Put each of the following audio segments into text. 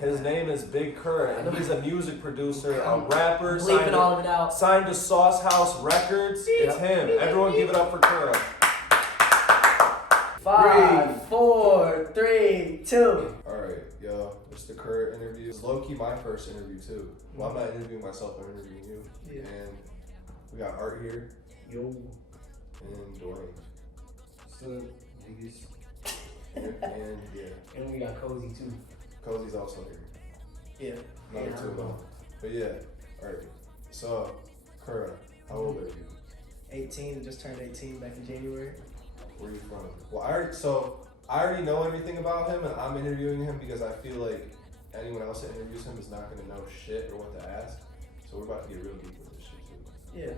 His name is Big Kura, and he's a music producer, a I'm rapper. bleeping all of it out. Signed to Sauce House Records. It's him. Everyone give it up for Kura. 5, 4, 3, 2. Alright, yo, it's the Kura interview. It's low-key my first interview too. Well, I'm not interviewing myself, I'm interviewing you. Yeah. And we got Art here. Yo. And Dwayne. So, niggas. And yeah, And we got Cozy too. Cozy's also here. Yeah. Another two of them. But yeah, alright. So, Kura, how old are you? 18, just turned 18 back in January. Where are you from? Well, I already know everything about him, and I'm interviewing him because I feel like anyone else that interviews him is not gonna know shit or what to ask. So we're about to get real deep with this shit too. Yeah.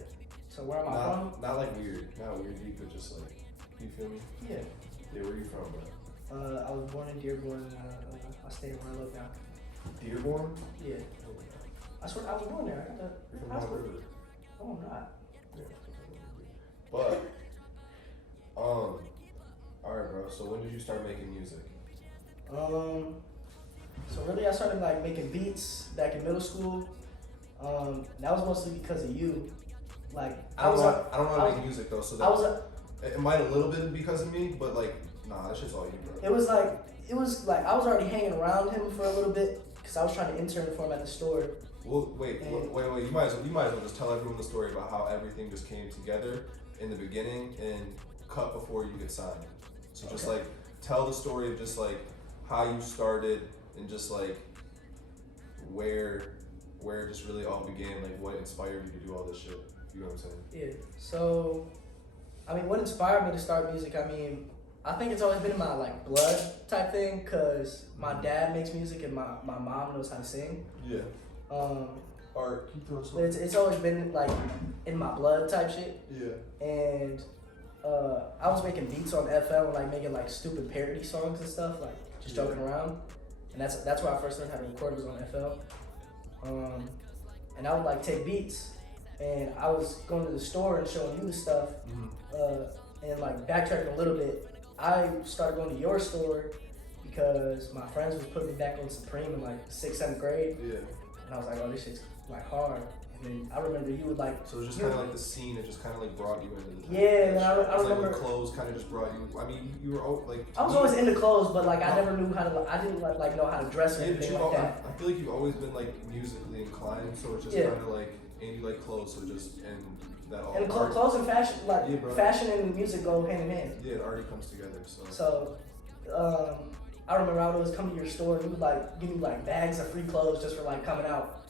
So where am I from? Not like weird, not weird deep, but just like, you feel me? Yeah. Yeah, where are you from, bro? I was born in Dearborn. I stay where I live now. Dearborn? Yeah. I swear I was born there. I got the You're from passport. River. No, I'm not. Yeah. But, alright, bro. So when did you start making music? So really, I started like making beats back in middle school. That was mostly because of you. Like I don't know how to make music though, so that it might a little bit because of me, but like, nah, that shit's all you, bro. It was like I was already hanging around him for a little bit because I was trying to intern for him at the store. Well, wait. You might as well just tell everyone the story about how everything just came together in the beginning and cut before you get signed. So just like tell the story of just like how you started and just like where it just really all began, like what inspired you to do all this shit. You know what I'm saying? Yeah. So, I mean, what inspired me to start music? I mean, I think it's always been in my like blood type thing, cause my dad makes music and my mom knows how to sing. Yeah. Art, can you throw some? It's always been like in my blood type shit. Yeah. And I was making beats on FL and like making like stupid parody songs and stuff, like just joking around. And that's where I first learned how to record was on FL. And I would like take beats and I was going to the store and showing you the stuff. And like backtracking a little bit, I started going to your store because my friends was putting me back on Supreme in like 6th, 7th grade. Yeah. And I was like, oh, this shit's like hard. And then I remember you would like. So it was just kind of like the scene. It just kind of like brought you into the. Yeah, and then I remember. Like the clothes kind of just brought you. I mean, you were like. I was always into clothes, but like I never knew how to. I didn't like know how to dress or Yeah, but anything like that. I feel like you've always been like musically inclined, so it's just kind of like, and you like clothes, so just and that all. And clothes and fashion, like yeah, fashion and music go hand in hand. Yeah, it already comes together. So, I remember I would always come to your store and you would like give me like bags of free clothes just for like coming out,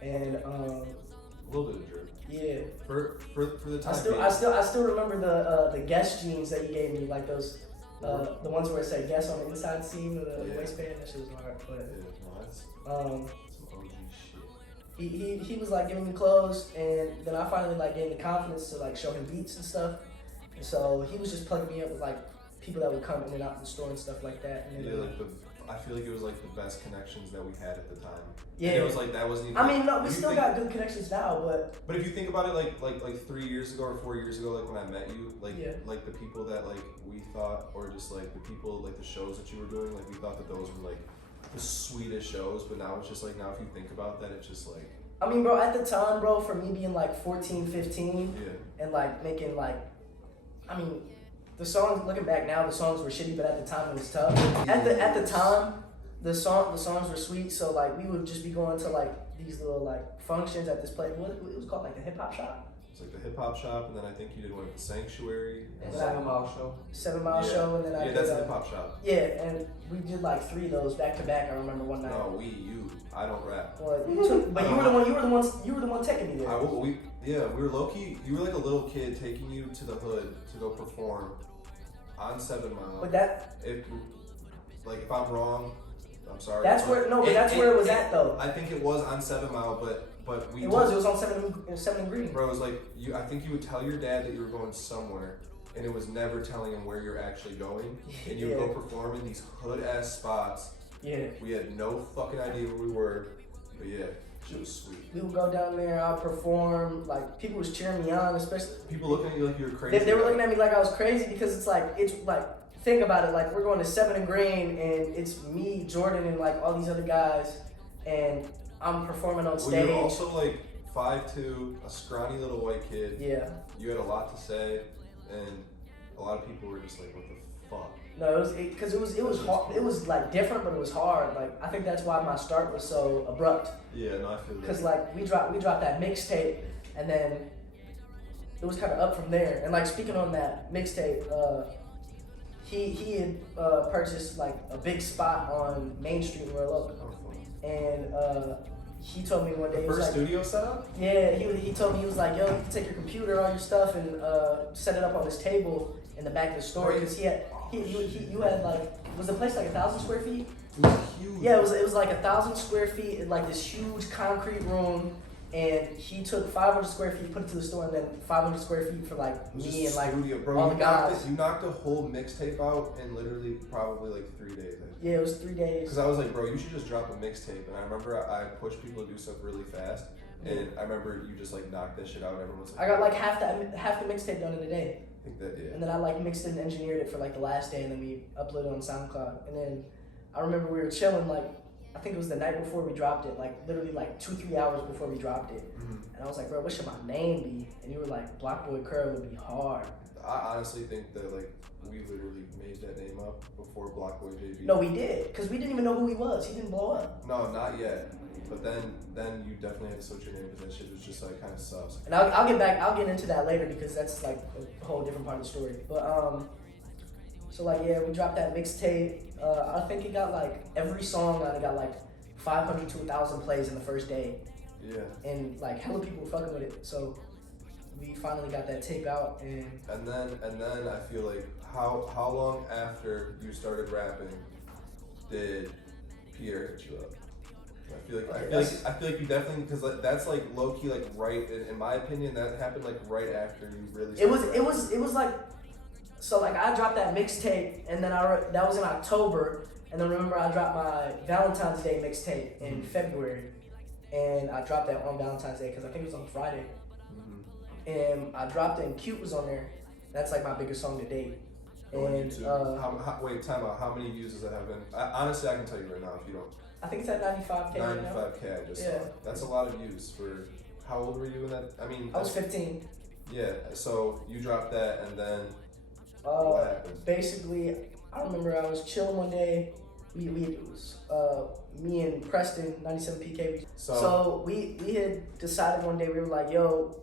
and a little bit of jerk. Yeah. For the time. I still remember the Guess jeans that you gave me, like those the ones where it said Guess on the inside seam of the waistband. That shit was hard, but that's um. some OG shit. He was like giving me clothes, and then I finally like gained the confidence to like show him beats and stuff. And so he was just plugging me up with like people that would come in and out of the store and stuff like that. And then, I feel like it was like the best connections that we had at the time. Yeah. And it was like that wasn't even. I mean, no, we still got good connections now, but. But if you think about it, like 3 years ago or 4 years ago, like when I met you, like the people that like we thought, or just like the people like the shows that you were doing, like we thought that those were like the sweetest shows. But now it's just like now if you think about that, it's just like. I mean, bro, at the time, bro, for me being like 14, 15, and like making like, I mean, the songs. Looking back now, the songs were shitty, but at the time it was tough. At the time, the songs were sweet. So like we would just be going to like these little like functions at this place. What it was called, like the hip hop shop. It's like the hip hop shop, and then I think you did one at the Sanctuary. And 7 Mile Show. 7 Mile Show, and then I did. Yeah, that's the hip hop shop. Yeah, and we did like 3 of those back to back. I remember one night. No, you. I don't rap. Well, but you were the one taking me there. We were low key. You were like a little kid taking you to the hood to go perform on 7 Mile. But that. If I'm wrong, I'm sorry. That's where it was at though. I think it was on 7 Mile, but we. It was on 7 and Green. Bro, it was like you. I think you would tell your dad that you were going somewhere, and it was never telling him where you're actually going. And you would go perform in these hood ass spots. Yeah. We had no fucking idea where we were, but yeah, shit was sweet. We would go down there, I'd perform, like people was cheering me on, especially people looking at you like you were crazy. They were looking at me like I was crazy because it's like think about it, like we're going to 7 and Green, and it's me, Jordan, and like all these other guys, and I'm performing on stage. Well, you're also like 5'2", a scrawny little white kid. Yeah. You had a lot to say, and a lot of people were just like, "What the fuck?" No, it was because it was hard. It was like different, but it was hard. Like I think that's why my start was so abrupt. Yeah, no, I feel that. Because like we dropped that mixtape, and then it was kind of up from there. And like speaking on that mixtape, he had purchased like a big spot on Main Street in Royal Oak, and he told me one day, The he was first like, studio setup? yeah, he told me, he was like, yo, you can take your computer, all your stuff, and set it up on this table in the back of the store, because you had like, was the place like 1,000 square feet? It was huge. Yeah, it was like 1,000 square feet in like this huge concrete room, and he took 500 square feet, put it to the store, and then 500 square feet for like me and like studio. Bro, all the guys. You knocked a whole mixtape out in literally probably like 3 days. Yeah, it was 3 days. Because I was like, bro, you should just drop a mixtape. And I remember I pushed people to do stuff really fast. And I remember you just like knocked that shit out. And everyone's like, I got like half the mixtape done in a day. I think that, yeah. And then I like mixed it and engineered it for like the last day, and then we uploaded it on SoundCloud. And then I remember we were chilling, like I think it was the night before we dropped it, like literally like 2-3 hours before we dropped it. Mm-hmm. And I was like, bro, what should my name be? And you were like, Block Boy Kura would be hard. I honestly think that like we literally made that name up before Blockboy JB. No, we did, because we didn't even know who he was. He didn't blow up. No, not yet. But then you definitely had to switch your name because that shit was just like kind of sus. And I'll get into that later, because that's like a whole different part of the story. But so like yeah, we dropped that mixtape. I think it got like every song on it got like 500 to 1,000 plays in the first day. Yeah. And like hella people were fucking with it. So we finally got that tape out, and then I feel like how long after you started rapping did Pierre hit you up? I feel like you definitely, because like, that's like low key like right in my opinion that happened like right after you really started it was like, so like I dropped that mixtape, and then that was in October, and then remember I dropped my Valentine's Day mixtape in February, and I dropped that on Valentine's Day because I think it was on Friday. And I dropped it, and Cute was on there. That's like my biggest song to date. on And YouTube. Wait, time out. How many views does that have been? Honestly, I can tell you right now if you don't. I think it's at 95K right now. 95K. I just Yeah. saw. That's a lot of views for. How old were you in that? I mean, I was 15. Yeah. So you dropped that, and then what happened? Basically, I remember I was chilling one day. It was me and Preston, 97PK. So we had decided one day, we were like, yo,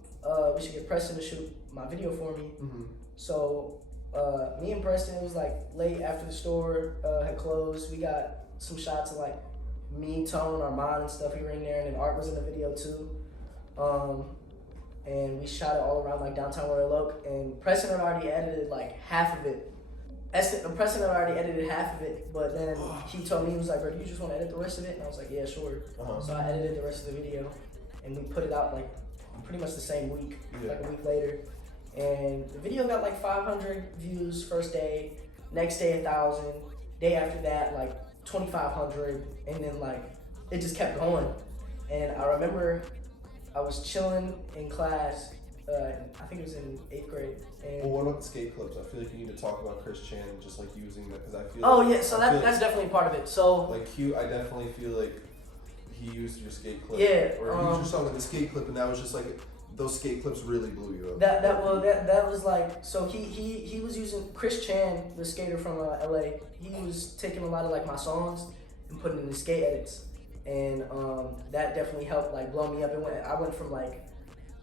we should get Preston to shoot my video for me. Mm-hmm. So me and Preston, it was like late after the store had closed. We got some shots of like me, Tone, Armand and stuff. We were in there, and then Art was in the video too. And we shot it all around like downtown Royal Oak. And Preston had already edited like half of it. Preston had already edited half of it, but then he told me, he was like, bro, do you just want to edit the rest of it? And I was like, yeah, sure. So I edited the rest of the video, and we put it out like pretty much the same week, like a week later. And the video got like 500 views first day, next day 1,000, day after that like 2,500, and then like it just kept going. And I remember I was chilling in class, I think it was in 8th grade. And Well, what about the skate clips? I feel like you need to talk about Chris Chan just like using that, because I feel oh like, yeah, so that's definitely part of it. So like Q, I definitely feel like he used your skate clip. Yeah, Or he used your song in the skate clip, and that was just like those skate clips really blew you up. That was like, so he was using Chris Chan, the skater from LA. He was taking a lot of like my songs and putting in the skate edits, and that definitely helped like blow me up. I went from like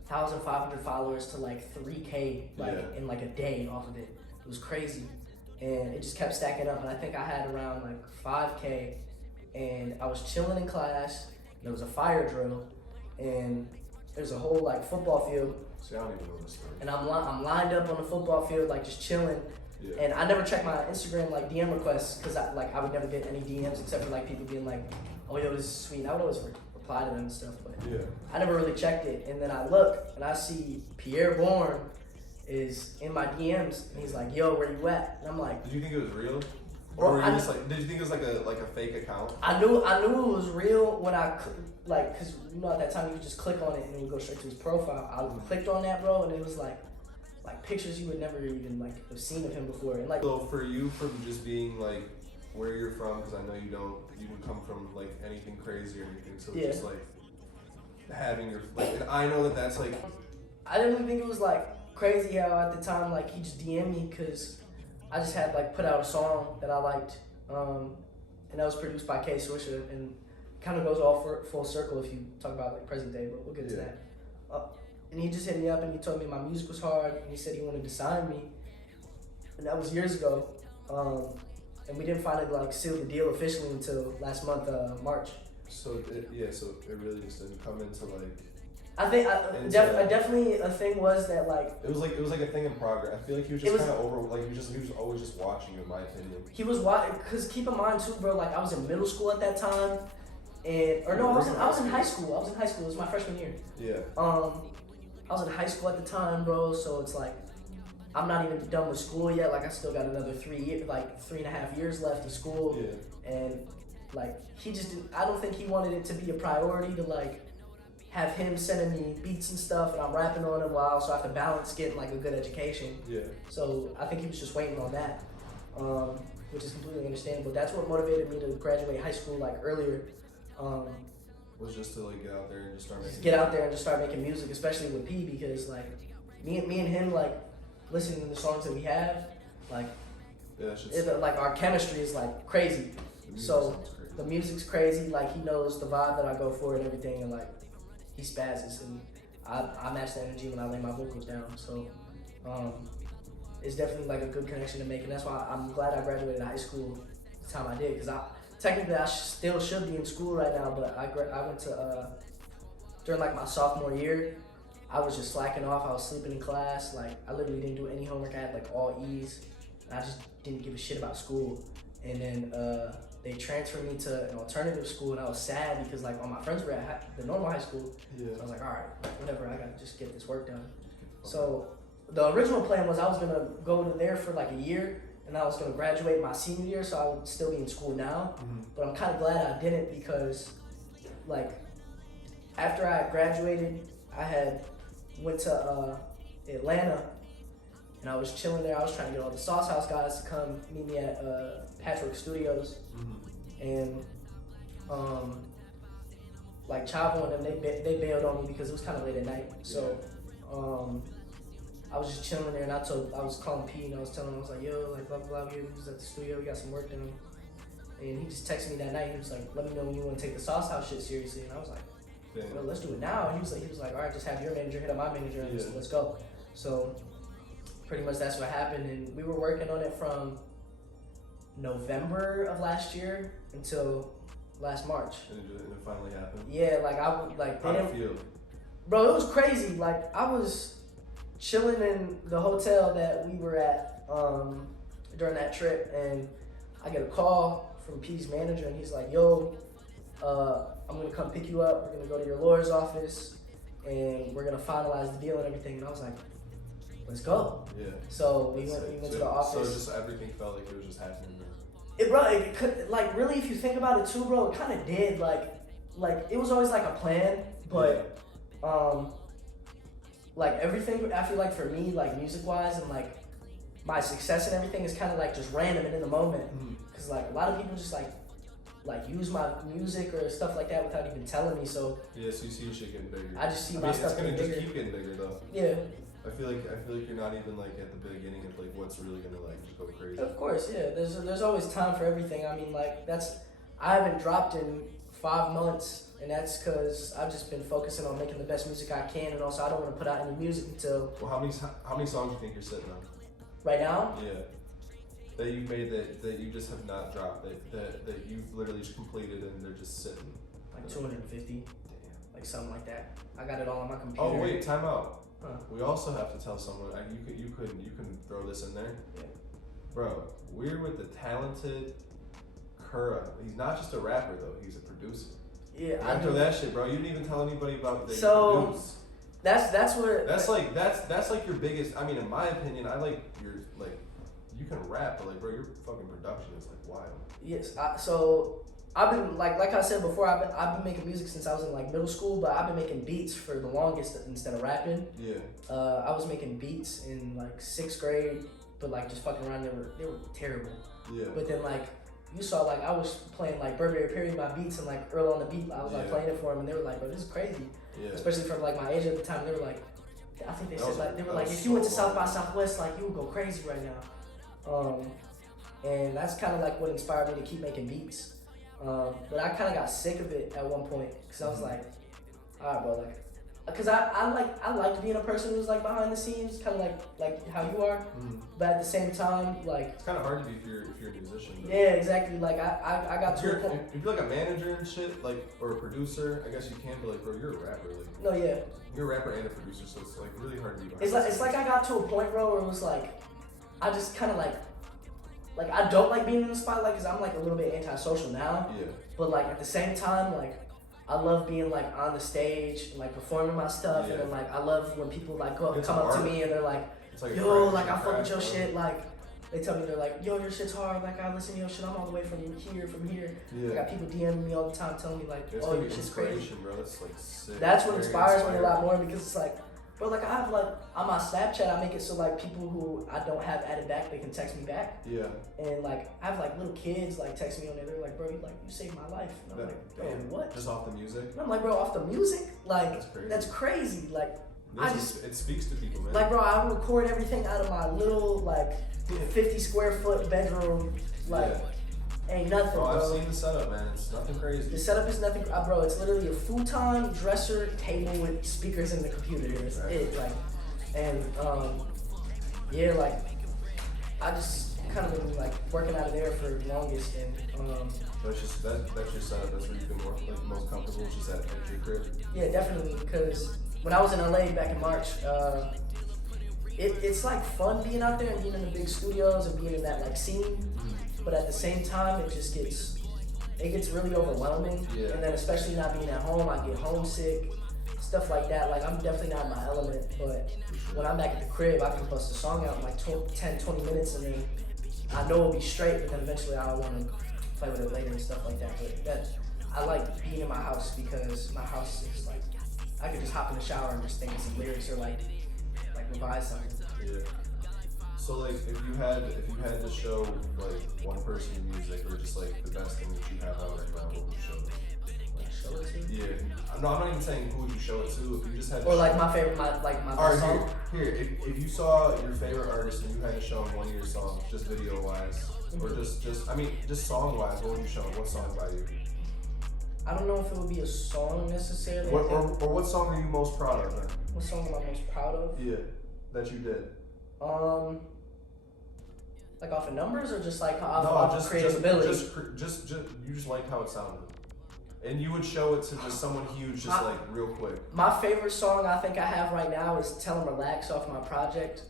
1,500 followers to like 3K in like a day off of it. It was crazy, and it just kept stacking up. And I think I had around like 5K, and I was chilling in class. And there was a fire drill, and there's a whole like football field. See, I don't even know this story. And I'm lined up on the football field, like just chilling. Yeah. And I never checked my Instagram like DM requests, because I would never get any DMs except for like people being like, oh yo, this is sweet. And I would always reply to them and stuff, but Yeah. I never really checked it. And then I look and I see Pierre Bourne is in my DMs, and he's like, yo, where you at? And I'm like, Did you think it was real? Bro, Or were you just like, did you think it was like a fake account? I knew it was real when because you know at that time you could just click on it and it would go straight to his profile. I clicked on that, bro, and it was like like pictures you would never even like have seen of him before, and like. So for you, from just being like where you're from, because I know you didn't come from like anything crazy or anything, so Yeah. just like having your like, and I know that that's like. I didn't really think it was like crazy how at the time like he just DM'd me because I just had like put out a song that I liked, and that was produced by K Swisher, and kind of goes all full circle if you talk about like present day, but we'll get to that. And he just hit me up and he told me my music was hard, and he said he wanted to sign me, and that was years ago. And we didn't finally like seal the deal officially until last month, March. So it really just didn't come into like. I think definitely a thing was that like It was like a thing in progress. I feel like he was just kind of over. Like he was always just watching you, in my opinion. he was watching, cause keep in mind too, bro. Like I was in middle school at that time, I was in high school. It was my freshman year. Yeah. I was in high school at the time, bro. So it's like I'm not even done with school yet. Like I still got another 3.5 years left of school. Yeah. And like he just didn't, I don't think he wanted it to be a priority to like have him sending me beats and stuff, and I'm rapping on it while I also have to balance getting like a good education. Yeah. So I think he was just waiting on that, which is completely understandable. That's what motivated me to graduate high school like earlier. Was just to like get out there and just start making. Get out there and just start making music, especially with P, because like me and him like listening to the songs that we have, like like our chemistry is like crazy. So the music's crazy. Like he knows the vibe that I go for and everything, and like he spazzes, and I match the energy when I lay my vocals down. So it's definitely like a good connection to make, and that's why I'm glad I graduated high school the time I did, because technically I still should be in school right now, but I went to during like my sophomore year, I was just slacking off. I was sleeping in class. Like I literally didn't do any homework. I had like all E's, and I just didn't give a shit about school. And then they transferred me to an alternative school, and I was sad because like all my friends were at the normal high school. Yeah. So I was like, all right, whatever. I gotta just get this work done. So the original plan was I was gonna go to there for like a year, and I was gonna graduate my senior year, so I would still be in school now. Mm-hmm. But I'm kind of glad I didn't, because like after I graduated, I had went to Atlanta, and I was chilling there. I was trying to get all the Sauce House guys to come meet me at Patchwork Studios, and like Chavo and them, they bailed on me because it was kind of late at night. So I was just chilling there, and I was calling P, and I was telling him, I was like, yo, like blah blah blah, we was at the studio, we got some work done, and he just texted me that night. He was like, let me know when you want to take the Sauce House shit seriously, and I was like, well, let's do it now. And he was like, all right, just have your manager hit up my manager, and let's go. So pretty much that's what happened, and we were working on it from November of last year until last March. And it finally happened. Yeah, like I would like. How did it feel? Bro, it was crazy. Like I was chilling in the hotel that we were at during that trip, and I get a call from P's manager, and he's like, yo, I'm gonna come pick you up. We're gonna go to your lawyer's office, and we're gonna finalize the deal and everything. And I was like, let's go. Yeah. So we went to the office. So just everything felt like it was just happening. It could, like, really, if you think about it too, bro, it kind of did. Like it was always like a plan, but like everything, I feel like for me, like music wise and like my success and everything is kind of like just random and in the moment. Cause like a lot of people just like use my music or stuff like that without even telling me. So yeah, so you see your shit getting bigger. I just see my stuff getting bigger. It's gonna just keep getting bigger though. Yeah. I feel like you're not even like at the beginning of like what's really gonna like just go crazy. Of course, yeah. There's always time for everything. I mean, like I haven't dropped in 5 months, and that's because I've just been focusing on making the best music I can, and also I don't want to put out any music until. Well, how many songs do you think you're sitting on? Right now? Yeah. That you've made that you just have not dropped, that you've literally just completed and they're just sitting. Like 250. Damn. Like something like that. I got it all on my computer. Oh wait, time out. Huh. We also have to tell someone. You couldn't throw this in there. Yeah. Bro, we're with the talented Kura. He's not just a rapper though. He's a producer. Yeah, After that shit, bro, you didn't even tell anybody about that. So, you produce. That's what. That's like your biggest. I mean, in my opinion, I like your like. You can rap, but like, bro, your fucking production is like wild. Yes. So I've been like I said before, I've been making music since I was in like middle school, but I've been making beats for the longest instead of rapping. Yeah. I was making beats in like 6th grade, but like just fucking around. They were terrible. Yeah. But then like you saw, like I was playing like Burberry Perry my beats, and like Earl on the beat, I was like playing it for them, and they were like, bro, this is crazy. Yeah. Especially from like my age at the time, they were like, I think they That said was- like they were that like, was if you went to so South by long. Southwest, like you would go crazy right now. And that's kind of like what inspired me to keep making beats. But I kind of got sick of it at one point because I was like, all right, bro, like, because I liked being a person who's like behind the scenes, kind of like how you are. But at the same time, like, It's kind of hard to be if you're a musician. Though. yeah, exactly. Like I got If to a you're, point. if you're like a manager and shit, like, or a producer, I guess you can, but like, bro, you're a rapper. Like, No, yeah. you're a rapper and a producer, so it's like really hard to be behind It's the like scenes. I got to a point, bro, where it was like, I just kind of like I don't like being in the spotlight because I'm like a little bit antisocial now. Yeah. But like at the same time, like I love being like on the stage and like performing my stuff, Yeah. and then like I love when people like It's come up to art. me and they're like, It's like a yo, craft, like I it's a fuck with your craft, bro. shit, like they tell me they're like, yo, your shit's hard, like I listen to your shit, I'm all the way from here. I Yeah. got people DMing me all the time telling me like, It's oh, gonna your be shit's crazy. inspiration, bro. That's like sick. That's what Very inspires me a inspiring. lot more because it's like, bro, like I have like on my Snapchat, I make it so like people who I don't have added back, they can text me back. Yeah. And like I have like little kids like text me on there. They're like, bro, you saved my life. And I'm That- like, bro, damn. what? Just off the music. And I'm like, bro, off the music, like That's crazy. that's crazy. Like I just It speaks to people, man. like, bro, I record everything out of my little like 50 square foot bedroom. Like ain't nothing, Bro, I've bro. seen the setup, man. It's nothing crazy. The setup is nothing, bro. It's literally a futon, dresser, table with speakers and the computer. That's it. Like, and yeah, like I just kind of been like working out of there for the longest, and That's just that's your setup. That's where you feel more like most comfortable. It's just at your crib. yeah, definitely. Because when I was in LA back in March, it's like fun being out there and being in the big studios and being in that like scene. But at the same time, it gets really overwhelming. Yeah. And then especially not being at home, I get homesick, stuff like that. Like I'm definitely not in my element. But when I'm back at the crib, I can bust a song out in like 10, 20 minutes, and then I know it'll be straight. But then eventually I want to play with it later and stuff like that. But I like being in my house because my house is like I could just hop in the shower and just think of some lyrics or like revise something. Yeah. So like, if you had to show like one person in music, or just like the best thing that you have out right now, what would you show them? Like show it to. Yeah. No, I'm not even saying who would you show it to. If you just had to Or like show- my favorite, my All right, song. here. If you saw your favorite artist and you had to show him one of your songs, just video wise, or just song wise, what would you show him? What song by you? I don't know if it would be a song necessarily. What or what song are you most proud of? Then? What song am I most proud of? Yeah, that you did. Like off of numbers or just like off No, of just creative ability? just you just liked how it sounded, and you would show it to just someone huge, just like real quick. My favorite song I think I have right now is "Tell 'Em Relax" off my project,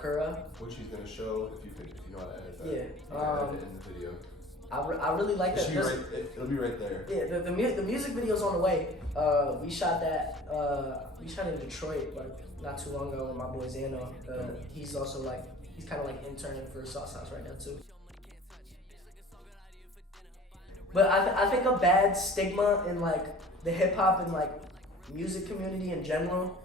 Kura. Which he's gonna show if you know how to edit that. Yeah, You can edit it in the video. I really like that. It'll be right there. Yeah, the music video's on the way. We shot that. We shot in Detroit like not too long ago with my boy Zano. He's also like he's kind of like interning for Sauce House right now too. But I think a bad stigma in like the hip hop and like music community in general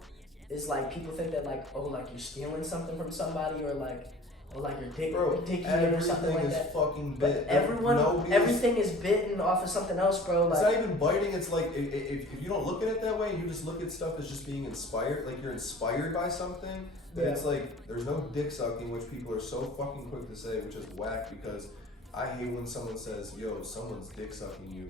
is like people think that like like you're stealing something from somebody or like you're dicky or something like everything is that. fucking But bit. everything is bitten off of something else, bro. It's Like, not even biting. It's like if you don't look at it that way, you just look at stuff as just being inspired. Like you're inspired by something. But Yeah. it's like there's no dick sucking, which people are so fucking quick to say, which is whack. Because I hate when someone says, "Yo, someone's dick sucking you."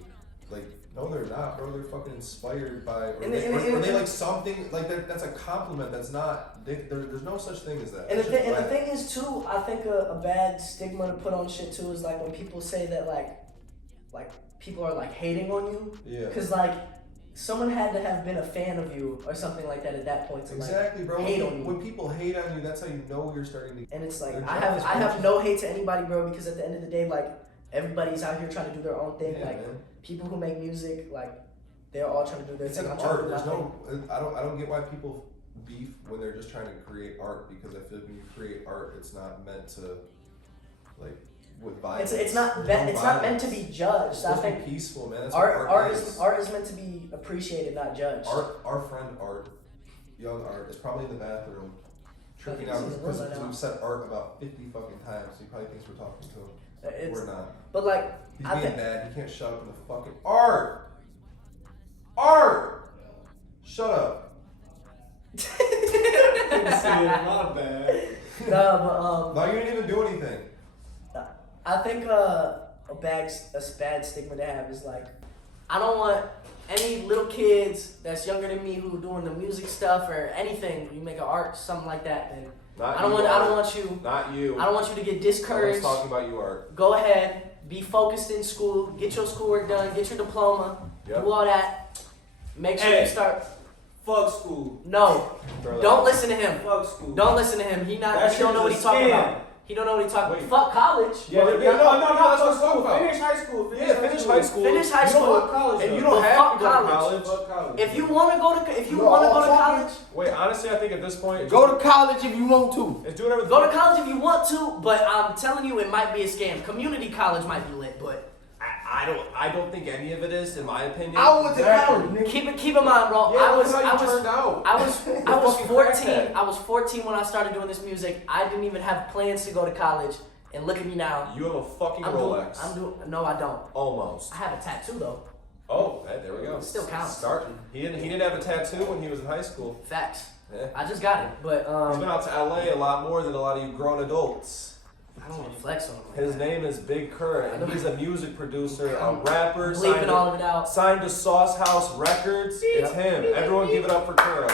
Like, no, they're not, bro. They're fucking inspired by, or they like something like that. That's a compliment. That's not. There's no such thing as that. And the It's just thing whack. is too, I think a bad stigma to put on shit too is like when people say that like people are like hating on you, Yeah. because like someone had to have been a fan of you or something like that at that point to Exactly, bro. hate on you. When people hate on you, that's how you know you're starting to. And it's like They're I jealous, have bro. no hate to anybody, bro, because at the end of the day, like everybody's out here trying to do their own thing. Yeah, like man. people who make music, like they're all trying to do their It's thing. like I'm trying to art. do There's my thing. I don't get why people beef when they're just trying to create art, because I feel like when you create art, it's not meant to like with violence. It's not meant to be judged. It's I supposed to think be peaceful, man. That's art what art is meant to be appreciated, not judged. Our friend Art, young Art, is probably in the bathroom tripping out because we've said Art about 50 fucking times. So he probably thinks we're talking to him. We're not. But like, he's being bad. He can't shut up in the fucking Art. Art, shut up. My bad. No, No, you didn't even do anything. I think a bad stigma to have is like, I don't want any little kids that's younger than me who are doing the music stuff or anything. You make an art, something like that, then I don't want you. Not you. I don't want you to get I was discouraged. talking about you, Art. Go ahead, be focused in school, get your schoolwork done, get your diploma, do all that. Make sure you start. Fuck school. No, don't listen to him. Fuck school. Don't listen to him. He don't know what he's talking about. He don't know what he's talking about. Fuck college. Yeah, no, That's what I'm talking about. Finish high school. Finish high school. Finish high school. Fuck college. And you though. don't But have to go fuck to college. Fuck college. If you want to go to college, Wait, honestly, I think at this point, Go to college if you want to. it's do whatever. go to college if you want to. But I'm telling you, it might be a scam. Community college might be lit, but I don't think any of it is, in my opinion. I went to college, nigga. keep in mind, bro. Yeah, I was look how you turned out. I was fucking 14. crackhead. I was 14 when I started doing this music. I didn't even have plans to go to college. And look at me now. You have a fucking I'm Rolex. doing. No, I don't. Almost. I have a tattoo though. Oh, there we go. It still counts. Starting. He didn't have a tattoo when he was in high school. Facts. Yeah. I just got it, but He's been out to LA a lot more than a lot of you grown adults. I don't want to flex on him. His name is Big Kura, and he's a music producer, a rapper, Bleeping all of it out. signed to Sauce House Records. It's him. Everyone give it up for Kura.